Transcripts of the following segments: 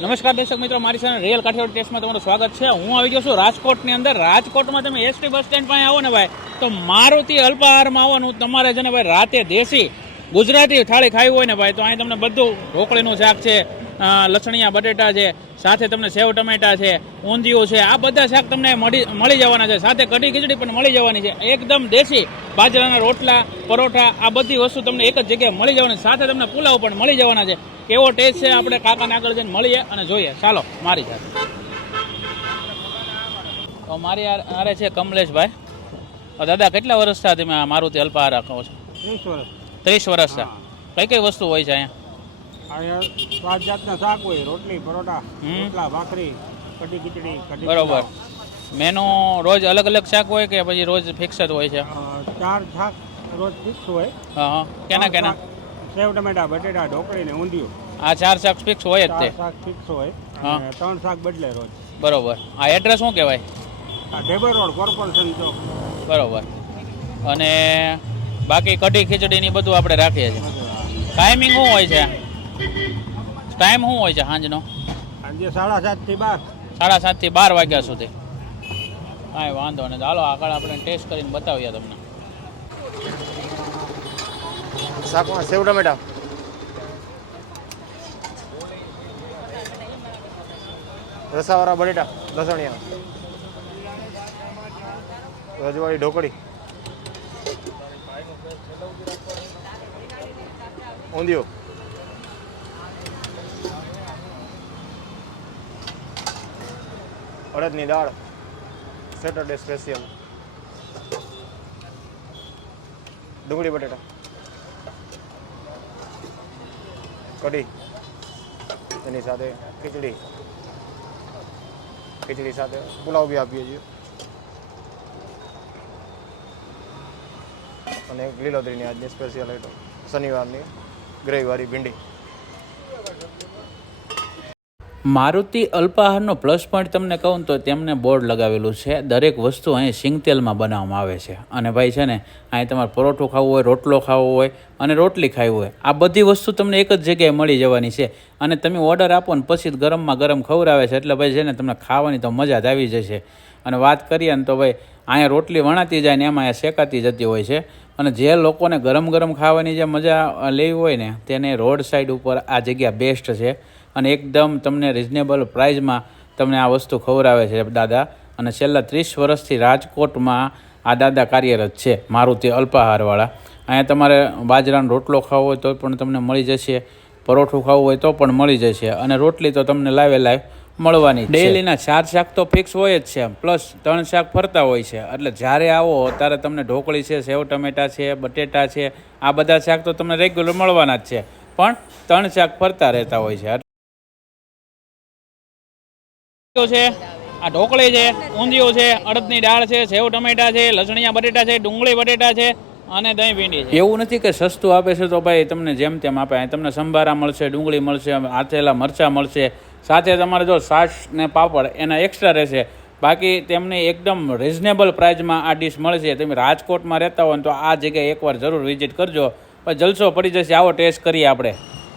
નમસ્કાર દર્શક મિત્રો, મારી સાથે રિયલ કાઠિયાવાડ ટેસ્ટમાં તમારું સ્વાગત છે. હું આવી ગયો છું રાજકોટની અંદર. રાજકોટમાં તમે એસટી બસ સ્ટેન્ડ પાસે આવો ને ભાઈ, તો મારુતિ અલ્પાહારમાં આવવાનું. તમારે છે ને ભાઈ, રાતે દેશી, ગુજરાતી થાળી ખાવી હોય ને ભાઈ, તો અહીં તમને બધું ઢોકળીનું શાક છે લસણીયા, બટેટા છે સાથે તમને સેવ ટમેટા છે ઊંધિયું છે આ બધા શાક તમને મળી મળી જવાના છે. સાથે કઢી ખીચડી પણ મળી જવાની છે. એકદમ દેશી બાજરાના રોટલા પરોઠા આ બધી વસ્તુ તમને એક જ જગ્યાએ મળી જવાની. સાથે તમને પુલાવ પણ મળી જવાના છે. કેવો ટેસ્ટ છે આપણે કાકાને આગળ જઈને મળીએ અને જોઈએ. ચાલો મારી સાથે. તો મારી આરે છે કમલેશભાઈ. દાદા કેટલા વર્ષથી તમે આ મારુતિ અલ્પાહાર રાખો છો? ત્રીસ વર્ષ. ત્રીસ વર્ષથી કઈ કઈ વસ્તુ હોય છે અહીંયા પાંચ જાતના શાક હોય રોટલી પરોઠા રોટલા ભાખરી કઢી ખીચડી કઢી બરોબર. મેનુ રોજ અલગ અલગ શાક હોય કે પછી રોજ ફિક્સ જ હોય છે? ચાર શાક રોજ ફિક્સ હોય. હા હા. કેના કેના? સેવ ટમેટા બટેટા ઢોકળી ને ઊંધિયું. આ ચાર શાક ફિક્સ હોય જ તે? શાક ફિક્સ હોય હા. અને ત્રણ શાક બદલે રોજ. બરોબર. આ એડ્રેસ શું કહેવાય? આ ઢેબર રોડ કોર્પોરેશન ચોક. બરોબર. અને બાકી કઢી ખીચડીની બધું આપણે રાખીએ છીએ. ટાઈમિંગ શું હોય છે? ટાઈમ શું હોય છે સાંજનો? સાંજે સાડા સાતથી બાર. સાડા સાતથી બાર વાગ્યા સુધી. કાંઈ વાંધો નહીં. ચાલો આગળ આપણે ટેસ્ટ કરીને બતાવીએ તમને. શાકમાં સેવ ટમેટા? રસાવાળા બટેટા લસણિયા. રજવાડી ઢોકળી. ઊંધિયું. અડદની દાળ. સેટરડે સ્પેશિયલ ડુંગળી બટેટા. કઢી. એની સાથે ખીચડી. ખીચડી સાથે પુલાવ બી આપીએ છીએ. અને લીલોદરીની આજની સ્પેશિયલ આઈટમ શનિવારની ગ્રેવીવાળી ભીંડી. મારુતિ અલ્પાહારનો પ્લસ પોઈન્ટ તમને કહું તો તેમને બોર્ડ લગાવેલું છે. દરેક વસ્તુ અહીં સિંગતેલમાં બનાવવામાં આવે છે. અને ભાઈ છે ને, અહીં તમારે પરોઠું ખાવું હોય, રોટલો ખાવો હોય, અને રોટલી ખાવી હોય, આ બધી વસ્તુ તમને એક જ જગ્યાએ મળી જવાની છે. અને તમે ઓર્ડર આપો ને પછી ગરમમાં ગરમ ખવડાવે છે. એટલે ભાઈ છે ને, તમને ખાવાની તો મજા જ આવી જશે. અને વાત કરીએ ને તો ભાઈ, અહીંયા રોટલી વણાતી જાય ને એમાં અહીંયા શેકાતી જતી હોય છે. અને જે લોકોને ગરમ ગરમ ખાવાની જે મજા લેવી હોય ને, તેને રોડ સાઈડ ઉપર આ જગ્યા બેસ્ટ છે. અને એકદમ તમને રિઝનેબલ પ્રાઇઝમાં તમને આ વસ્તુ ખવડાવે છે દાદા. અને છેલ્લા ત્રીસ વર્ષથી રાજકોટમાં આ દાદા કાર્યરત છે, મારુતિ અલ્પાહારવાળા. અહીંયા તમારે બાજરાનો રોટલો ખાવો હોય તો પણ તમને મળી જશે, પરોઠું ખાવું હોય તો પણ મળી જશે. અને રોટલી તો તમને લાવે લાઈવ મળવાની ડેલીના ચાર શાક તો ફિક્સ હોય જ છે પ્લસ ત્રણ શાક ફરતા હોય છે. એટલે જ્યારે આવો, ત્યારે તમને ઢોકળી છે, સેવ ટમેટા છે, બટેટા છે, આ બધા શાક તો તમને રેગ્યુલર મળવાના જ છે. પણ ત્રણ શાક ફરતા રહેતા હોય છે. છે, આ ઢોકળી છે, ઊંધિયું છે, અડદની દાળ છે, સેવ ટમેટા છે, લસણિયા બટેટા છે, ડુંગળી બટેટા છે અને દહીં ભીંડી છે. એવું નથી કે સસ્તું આપે છે તો ભાઈ તમને જેમ તેમ આપે. તમને સંભારા મળશે, ડુંગળી મળશે આથેલા મરચાં મળશે. સાથે તમારે જો છાશ ને પાપડ એના એક્સ્ટ્રા રહેશે. બાકી તેમને એકદમ રિઝનેબલ પ્રાઇઝમાં આ ડીશ મળશે તમે રાજકોટમાં રહેતા હોય તો આ જગ્યાએ એકવાર જરૂર વિઝિટ કરજો. પણ જલસો પડી જશે, આવો ટેસ્ટ કરીએ આપણે.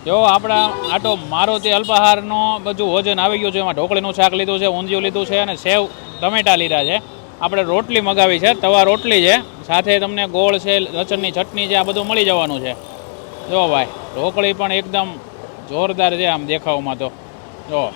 જો આપણા આટો મારુતિ અલ્પાહારનો બધું ભોજન આવી ગયું છે. એમાં ઢોકળીનું શાક લીધું છે, ઊંધિયું લીધું છે અને સેવ, ટમેટા લીધા છે. આપણે રોટલી મગાવી છે, તવા રોટલી છે. સાથે તમને ગોળ છે લસણની ચટણી છે, આ બધું મળી જવાનું છે. જો ભાઈ, ઢોકળી પણ એકદમ જોરદાર છે આમ દેખાવમાં તો. જો.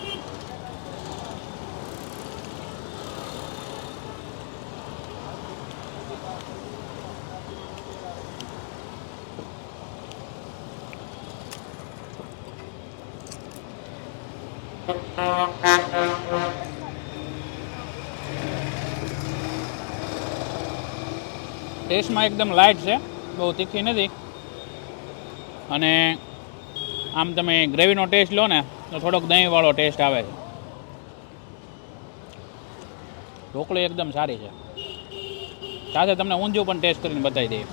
ટેસ્ટમાં એકદમ લાઇટ છે. બહુ તીખી નથી. અને આમ તમે ગ્રેવીનો ટેસ્ટ લો ને, તો થોડોક દહીંવાળો ટેસ્ટ આવે છે. ઢોકળી એકદમ સારી છે. સાથે તમને ઊંધિયું પણ ટેસ્ટ કરીને બતાવી દઈએ.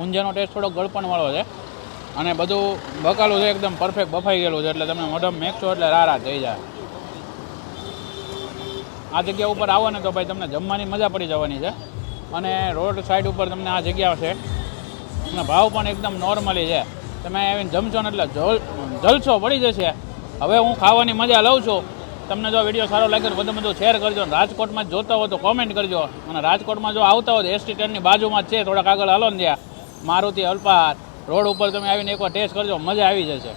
ઊંધિયાનો ટેસ્ટ થોડો ગળપણવાળો છે. અને બધું બકાલું છે, એકદમ પરફેક્ટ બફાઈ ગયેલું છે, એટલે તમે મોઢમ મેકશો એટલે રારા થઈ જાય. આ જગ્યા ઉપર આવો ને તો ભાઈ તમને જમવાની મજા પડી જવાની છે. અને રોડ સાઈડ ઉપર તમને આ જગ્યા છે. અને ભાવ પણ એકદમ નોર્મલી છે. તમે આવીને જમશો ને એટલે જલ, જલસો પડી જશે. હવે હું ખાવાની મજા લઉં છું. તમને જો વીડિયો સારો લાગે તો બધું બધું શેર કરજો અને રાજકોટમાં જોતા હો તો કોમેન્ટ કરજો. અને રાજકોટમાં જો આવતા હો તો એસટી ટ્રેનની બાજુમાં જ છે, થોડાક આગળ હાલો ને ત્યાં. મારુતિ અલ્પાહાર રોડ ઉપર તમે આવીને એકવાર ટેસ્ટ કરજો મજા આવી જશે.